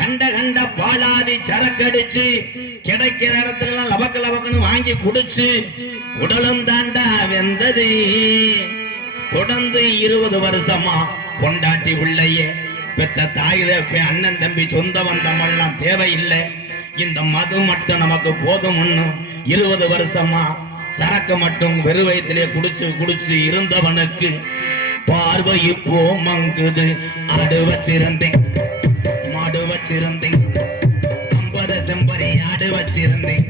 கண்ட கண்ட பாலாதி சரக்கடிச்சு கிடைக்கிற இடத்துல லபக்க லபக்குன்னு வாங்கி குடிச்சு உடலும் தாண்டா வெந்தது. தொடர்ந்து 20 வருஷமா பொண்டாட்டி உள்ளையே பெத்த தாய் தப்ப அண்ணன் தம்பி சொந்த வந்தமெல்லாம் தேவையில்லை, இந்த மது மட்டும் நமக்கு போதும். 20 வருஷமா சரக்கு மட்டும் வெறு வயிற்றிலே குடிச்சு குடிச்சு இருந்தவனுக்கு பார்வை இப்போ மங்குது. ஆடு வச்சிருந்தேன் மாடு வச்சிருந்தேன் 50 செம்பரி ஆடு வச்சிருந்தேன்